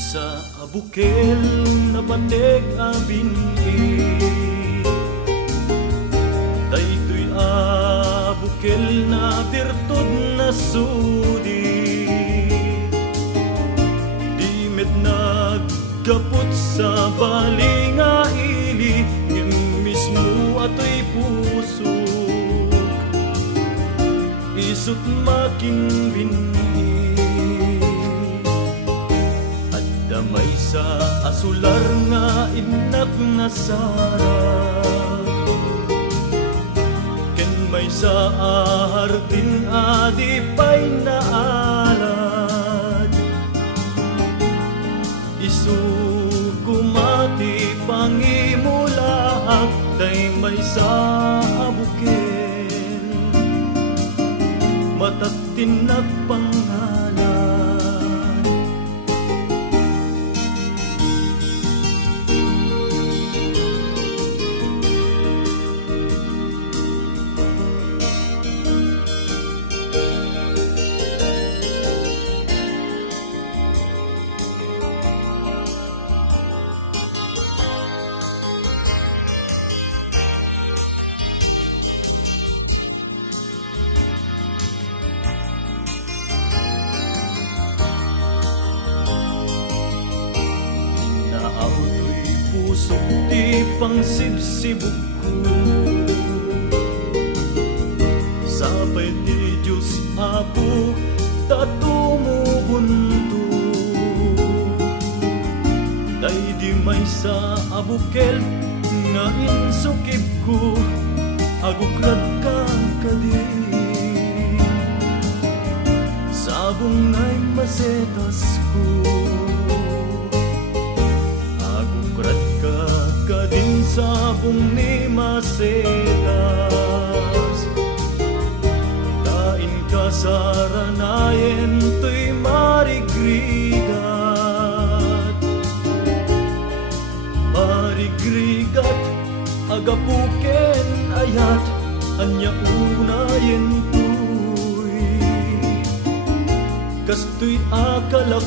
Sa abukel na batek abingi, daytoy abukel na birtud na sudi, di met nagkaput sa balinga ili, ngem mismo ato'y pusok, isut makin bingi. May sa asular nga inak na sarag, ken may sa ahardin adipay na alad, isu kumati pangimulaak day may sa abuken, matatin nagpangalan. Pusok di pangsibsibog ko, sabay di Diyos Apo tatumubunto, day di may sa abukel nga insukip ko, agukrad ka kadi, sabong ngay masetas ko. Sabong ni masetas, tain ka sa ranayen to'y marigrigat, marigrigat agapuken ayat anya unayen to'y kasto'y akalak